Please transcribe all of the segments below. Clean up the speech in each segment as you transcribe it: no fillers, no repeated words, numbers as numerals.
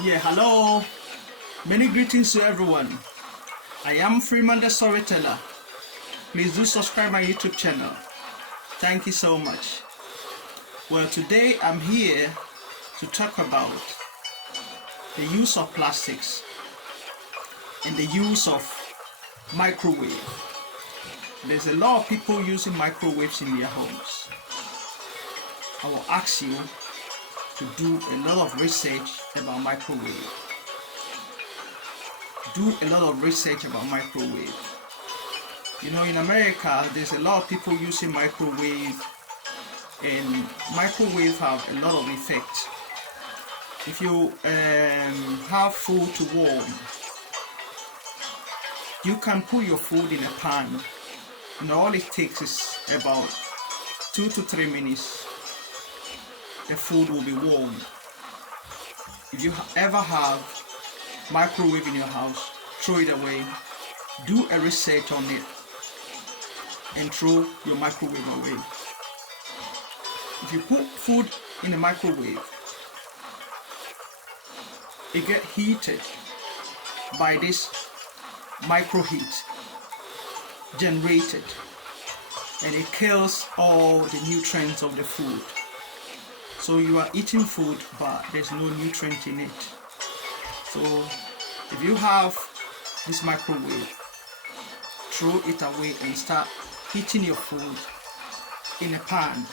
Yeah, hello. Many greetings to everyone. I am Freeman the Storyteller. Please do subscribe my YouTube channel. Thank you so much. Well, today I'm here to talk about the use of plastics and the use of microwave. There's a lot of people using microwaves in their homes. I will ask you to do a lot of research about microwave. Do a lot of research about microwave. You know, in America, there's a lot of people using microwave, and microwave have a lot of effect. If you have food to warm, you can put your food in a pan, and all it takes is about 2 to 3 minutes. The food will be warm. If you ever have microwave in your house, throw it away. Do a research on it and throw your microwave away. If you put food in a microwave, it gets heated by this micro heat generated, and it kills all the nutrients of the food. So you are eating food, but there's no nutrient in it. So if you have this microwave, throw it away and start heating your food in a pan.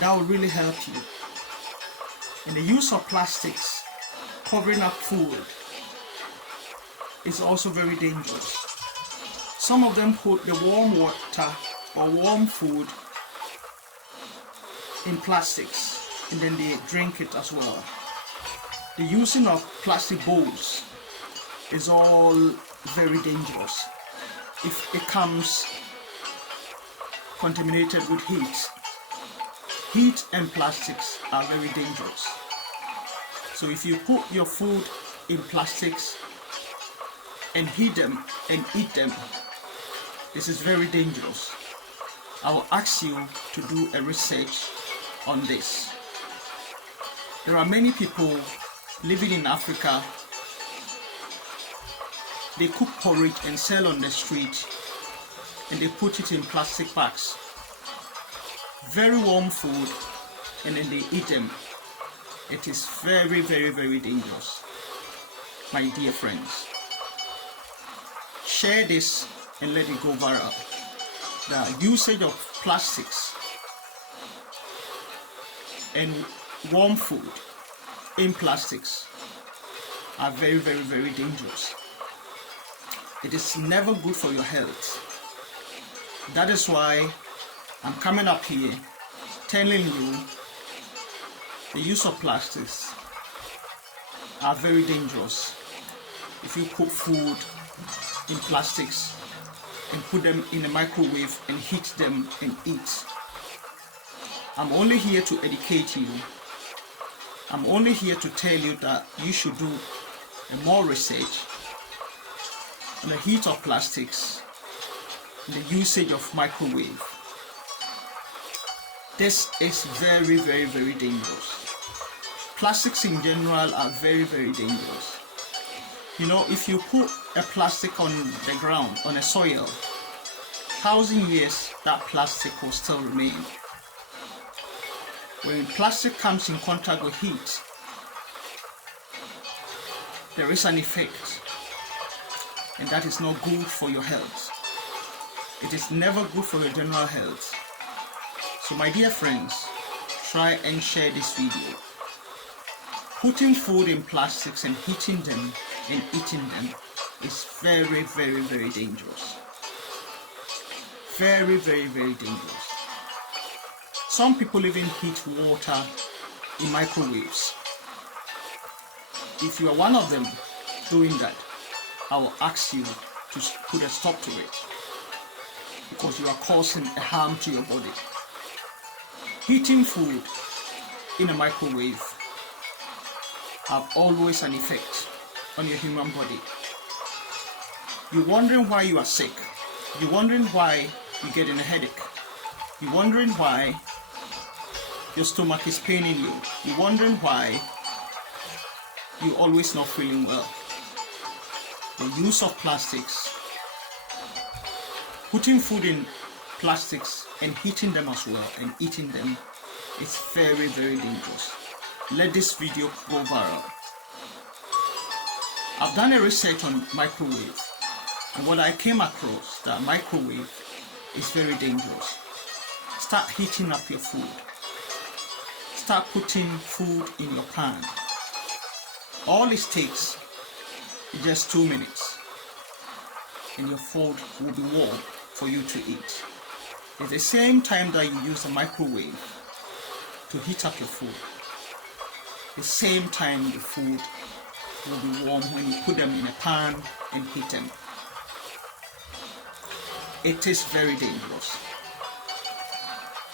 That will really help you. And the use of plastics covering up food is also very dangerous. Some of them put the warm water or warm food in plastics, and then they drink it as well. The using of plastic bowls is all very dangerous if it comes contaminated with heat. Heat and plastics are very dangerous. So if you put your food in plastics and heat them and eat them, this is very dangerous. I will ask you to do a research on this. There are many people living in Africa. They cook porridge and sell on the street, and they put it in plastic bags. Very warm food, and then they eat them. It is very, very, very dangerous. My dear friends, share this and let it go viral. The usage of plastics and warm food in plastics are very, very, very dangerous. It is never good for your health. That is why I'm coming up here telling you the use of plastics are very dangerous. If you cook food in plastics and put them in a microwave and heat them and eat, I'm only here to educate you. I'm only here to tell you that you should do more research on the heat of plastics and the usage of microwave. This is very, very, very dangerous. Plastics in general are very, very dangerous. You know, if you put a plastic on the ground, on a soil, 1,000 years, that plastic will still remain. When plastic comes in contact with heat, there is an effect, and that is not good for your health. It is never good for your general health. So my dear friends, try and share this video. Putting food in plastics and heating them and eating them is very, very, very dangerous. Very, very, very dangerous. Some people even heat water in microwaves. If you are one of them doing that, I will ask you to put a stop to it, because you are causing a harm to your body. Heating food in a microwave have always an effect on your human body. You're wondering why you are sick. You're wondering why you're getting a headache. You're wondering why your stomach is paining you. You're wondering why you're always not feeling well. The use of plastics, putting food in plastics and heating them as well and eating them, is very, very dangerous. Let this video go viral. I've done a research on microwave, and what I came across, that microwave is very dangerous. Start heating up your food. Start putting food in your pan. All it takes is just 2 minutes, and your food will be warm for you to eat. At the same time that you use a microwave to heat up your food, the same time the food will be warm when you put them in a pan and heat them. It is very dangerous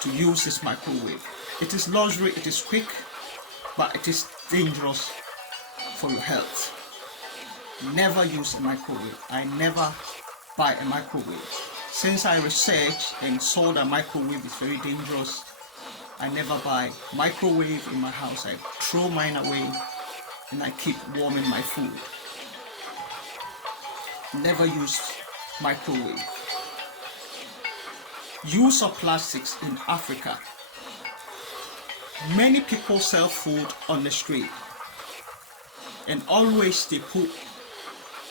to use this microwave. It is luxury, it is quick, but it is dangerous for your health. Never use a microwave. I never buy a microwave. Since I researched and saw that microwave is very dangerous, I never buy microwave in my house. I throw mine away and I keep warming my food. Never use microwave. Use of plastics in Africa. Many people sell food on the street, and always they put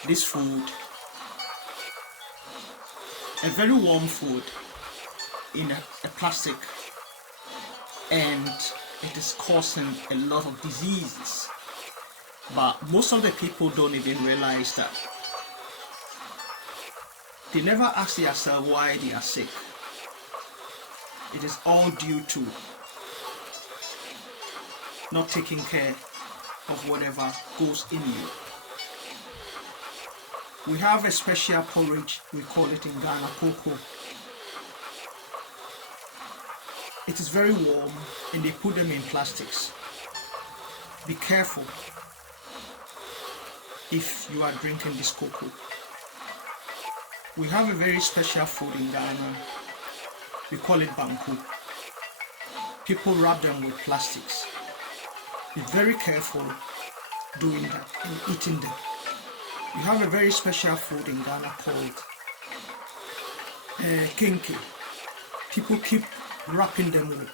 this food, a very warm food, in a plastic, and it is causing a lot of diseases. But most of the people don't even realize that. They never ask themselves why they are sick. It is all due to not taking care of whatever goes in you. We have a special porridge, we call it in Ghana cocoa. It is very warm and they put them in plastics. Be careful if you are drinking this cocoa. We have a very special food in Ghana, we call it banku. People wrap them with plastics. Be very careful doing that and eating them. We have a very special food in Ghana called kinky. People keep wrapping them with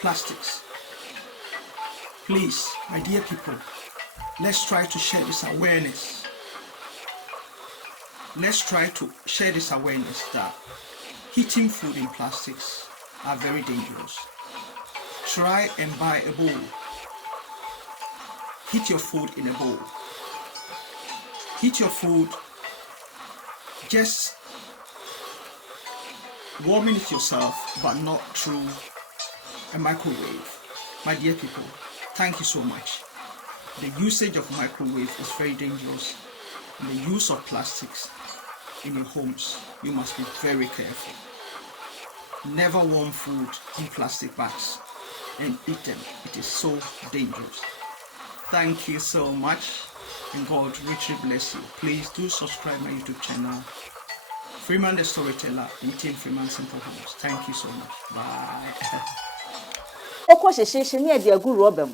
plastics. Please, my dear people, let's try to share this awareness. Let's try to share this awareness that heating food in plastics are very dangerous. Try and buy a bowl. Heat your food in a bowl. Heat your food, just warming it yourself, but not through a microwave. My dear people, thank you so much. The usage of microwave is very dangerous. And the use of plastics in your homes, you must be very careful. Never warm food in plastic bags and eat them. It is so dangerous. Thank you so much, and God richly bless you. Please do subscribe my YouTube channel, Freeman the Storyteller, and Team Freeman Simple Homes. Thank you so much. Bye. Oko sheshe ne de agu robem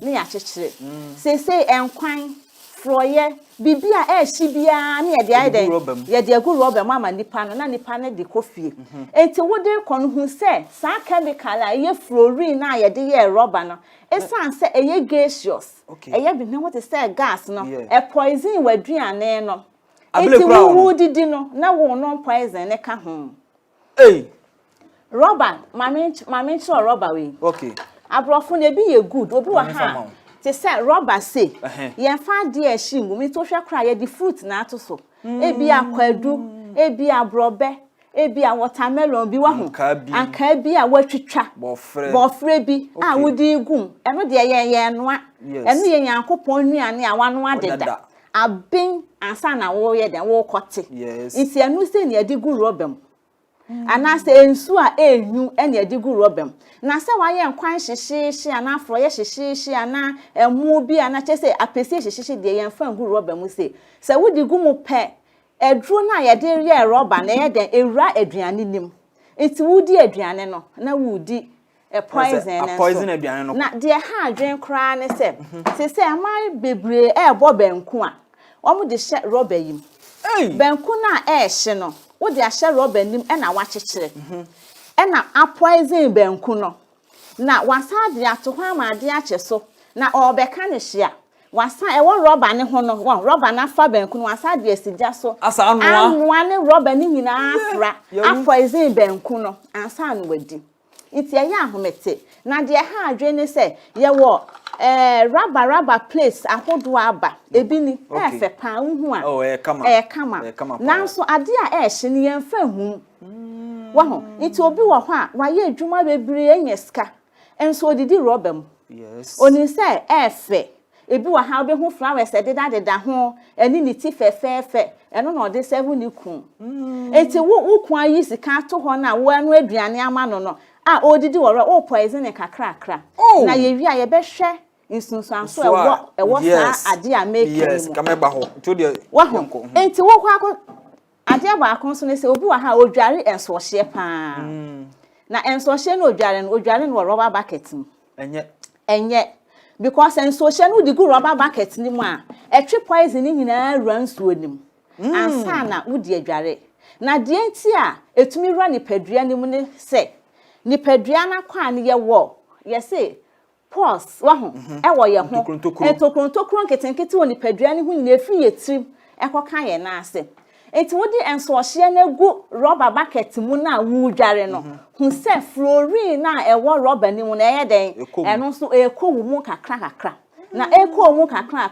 ne ya chechire say enkwan froye bibia e hibia ne de aiden ye de agu robem ama nipa no na nipa ne de kofie enti wode kon hu say sa chemical a ye fluorine na ye de ye rubber no esan say eye gaseous eye bi ne what say gas no e poison waduane no enti wo didi no na wo no poison ne ka ho rubber mama cho rubber we okay abrofo na bi ye good obi wa ha te say rubber say ye fa de a shimu mi to hwe kra ye di fruit na ato so ebi akwadu ebi abrobe ebi a watermelon bi wa ho anka bi a watwitwa bofre bi a wodi gum eno de ye noa eno ye yankopon nuane a wano adeda abin ansa na wo ye den wo kote isi anu se ne adi gu rubber anase ensu a enyu ene adigu robem na se waye nkwan hyehyeehye ana afro ye hyehyeehye ana emu bi ana chese apese hyehyeehye de ye mfa ngu robem se wodi gu mu pe edru na ye de ye roba na ye den ewura aduane nim enti wudi aduane no na wudi a poison aduane no na de ha adwen kra ne se amai bebre e bo benku a omo de hye rubber yim benku na e hye no wo de ahye rubber nim e na wakyekere e na a poison benku no na wasa de ato ho amade akye so na obeka ne hye wasa e wo rubber ne ho no rubber na fa benku no wasa de asigya so anwa ne rubber ni nyina afra a poison benku no ansa no wadi iti ya ahomete na de ha adwe ne se ye wo rubber place ahodo aba ebi ni efe pa hu a kama nanso ade a hye ne yemfa hu wa ho iti obi wo ho a wa ye adwuma bebre enye ska enso odidi rubber mu oni se efe ebi wa ha obi hu flowers ededa ho eni ni ti fefefe eno na ode 7 ni ku eti wo ku ayi sika to ho na wo anu aduane ama no odidi woro o poison kakra na ye wi a ye behwe insunsuanso ewo sa ade a make yes kameba ho to de yonko enti wo kwa ade ba akon so ne se obi wa ha odware enso hye pa na enso hye na odware no rubber bucket mu enye because enso hye no di gu rubber bucket ni mu a etwe poison ni nyina ransuo nim ansa na wodi adware na de enti a etumi ra ni padua ni mu ne se ni padua na kwa ne ye wo ye say pause wa ho e wo ye ho etokrontokron ketenkete wo ni padua ne hu nyina efi ye trim ekoka ye na ase enti wodi enso hye na gu rubber bucket mu na wu dware no hu se fluorine na e wo rubber ni mu na ye den eno so ekowu mu kakra na ekowu mu kakra